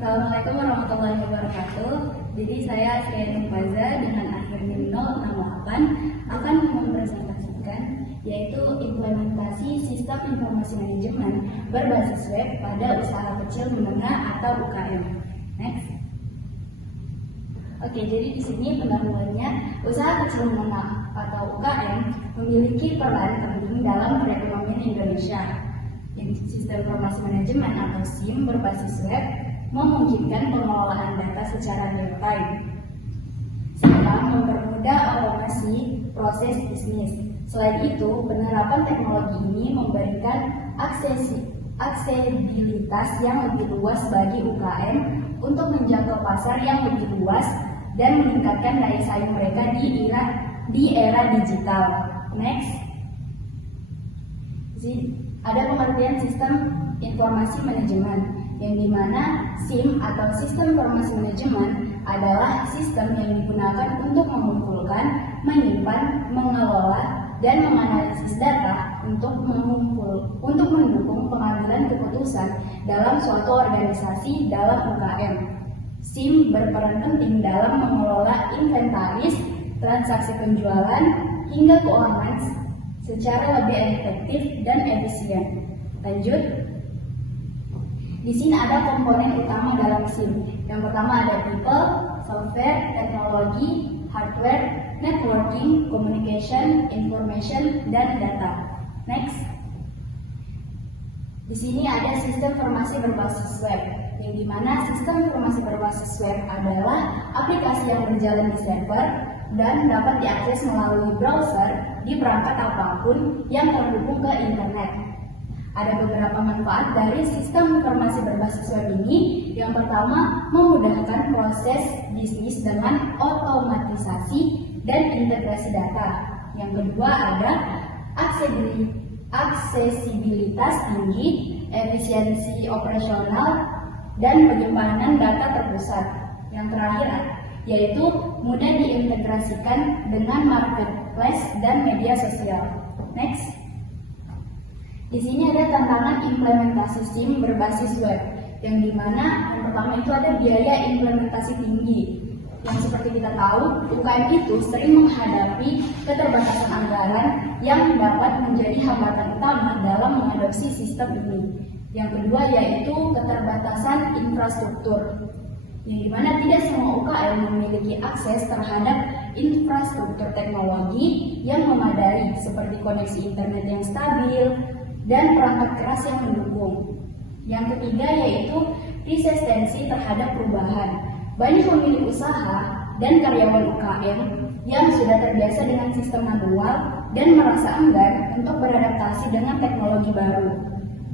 Assalamualaikum warahmatullahi wabarakatuh. Jadi saya Sriani Faza dengan akhir NIM 068 akan mempresentasikan yaitu implementasi sistem informasi manajemen berbasis web pada usaha kecil menengah atau UKM. Next. Oke, jadi di sini pendahuluannya usaha kecil menengah atau UKM memiliki peran penting dalam perekonomian Indonesia. Sistem informasi manajemen atau SIM berbasis web memungkinkan pengelolaan data secara real time, serta mempermudah otomasi proses bisnis. Selain itu, penerapan teknologi ini memberikan aksesibilitas yang lebih luas bagi UKM untuk menjangkau pasar yang lebih luas dan meningkatkan daya saing mereka di era digital. Next. Ada pengertian sistem informasi manajemen, yang dimana SIM atau sistem informasi manajemen adalah sistem yang digunakan untuk mengumpulkan, menyimpan, mengelola, dan menganalisis data untuk mendukung pengambilan keputusan dalam suatu organisasi dalam UKM. SIM berperan penting dalam mengelola inventaris, transaksi penjualan, hingga keuangan secara lebih efektif dan efisien. Lanjut. Di sini ada komponen utama dalam SIM. Yang pertama ada people, software, teknologi, hardware, networking, communication, information, dan data. Next. Di sini ada sistem informasi berbasis web, yang dimana sistem informasi berbasis web adalah aplikasi yang berjalan di server dan dapat diakses melalui browser di perangkat apapun yang terhubung ke internet. Ada beberapa manfaat dari sistem informasi berbasis web ini. Yang pertama, memudahkan proses bisnis dengan otomatisasi dan integrasi data. Yang kedua ada aksesibilitas tinggi, efisiensi operasional, dan penyimpanan data terpusat. Yang terakhir yaitu mudah diintegrasikan dengan marketplace dan media sosial. Next. Di sini ada tantangan implementasi SIM berbasis web, yang dimana yang pertama itu ada biaya implementasi tinggi. Yang seperti kita tahu, UKM itu sering menghadapi keterbatasan anggaran yang dapat menjadi hambatan utama dalam mengadopsi sistem ini. Yang kedua yaitu keterbatasan infrastruktur, yang dimana tidak semua UKM memiliki akses terhadap infrastruktur teknologi yang memadai seperti koneksi internet yang stabil dan perangkat keras yang mendukung. Yang ketiga yaitu resistensi terhadap perubahan. Banyak pemilik usaha dan karyawan UKM yang sudah terbiasa dengan sistem manual dan merasa enggan untuk beradaptasi dengan teknologi baru.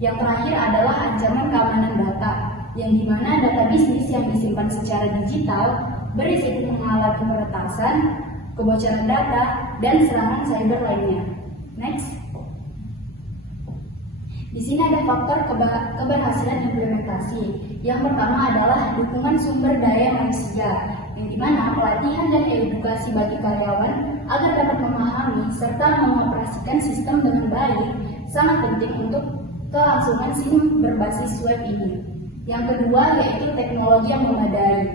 Yang terakhir adalah ancaman keamanan data, yang dimana data bisnis yang disimpan secara digital berisiko mengalami peretasan, kebocoran data, dan serangan cyber lainnya. Next. Di sini ada faktor keberhasilan implementasi. Yang pertama adalah dukungan sumber daya manusia, yang dimana pelatihan dan edukasi bagi karyawan agar dapat memahami serta mengoperasikan sistem dengan baik sangat penting untuk kelangsungan SIM berbasis web ini. Yang kedua yaitu teknologi yang memadai.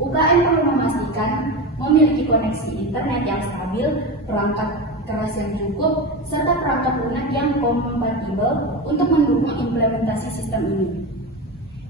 UKM perlu memastikan memiliki koneksi internet yang stabil, perangkat keras yang cukup, serta perangkat lunak yang kompatibel untuk mendukung implementasi sistem ini.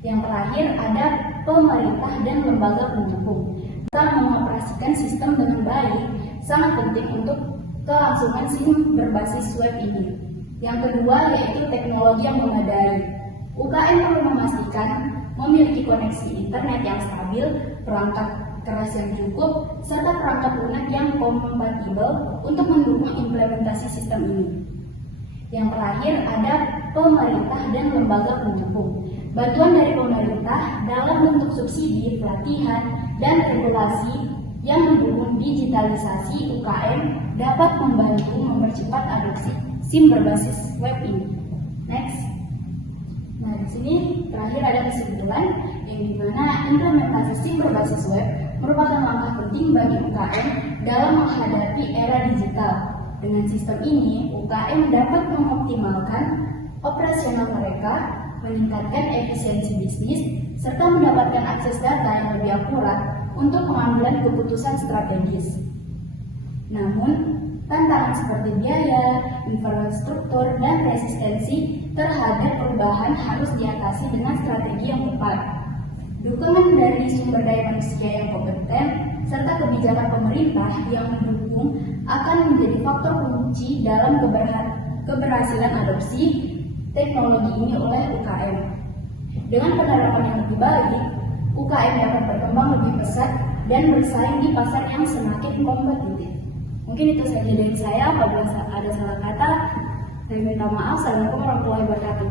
Yang terakhir ada pemerintah dan lembaga pendukung. Serta mengoperasikan sistem dengan baik sangat penting untuk kelangsungan SIM berbasis web ini. Yang kedua yaitu teknologi yang memadai. UKM perlu memastikan memiliki koneksi internet yang stabil, perangkat keras yang cukup, serta perangkat lunak yang kompatibel untuk mendukung implementasi sistem ini. Yang terakhir ada pemerintah dan lembaga pendukung. Bantuan dari pemerintah dalam bentuk subsidi, pelatihan, dan regulasi yang mendukung digitalisasi UKM dapat membantu mempercepat adopsi SIM berbasis web ini. Next. Nah, di sini terakhir ada kesimpulan, yang dimana implementasi SIM berbasis web merupakan langkah penting bagi UKM dalam menghadapi era digital. Dengan sistem ini, UKM dapat mengoptimalkan operasional mereka, meningkatkan efisiensi bisnis, serta mendapatkan akses data yang lebih akurat untuk pengambilan keputusan strategis. Namun, tantangan seperti biaya, infrastruktur, dan resistensi terhadap perubahan harus diatasi dengan strategi yang tepat. Dukungan dari sumber daya manusia yang kompeten serta kebijakan pemerintah yang mendukung akan menjadi faktor kunci dalam keberhasilan adopsi teknologi ini oleh UKM. Dengan penerapan yang lebih baik, UKM dapat berkembang lebih pesat dan bersaing di pasar yang semakin kompetitif. Mungkin itu saja dari saya. Apabila ada salah kata, saya minta maaf. Assalamualaikum warahmatullahi wabarakatuh.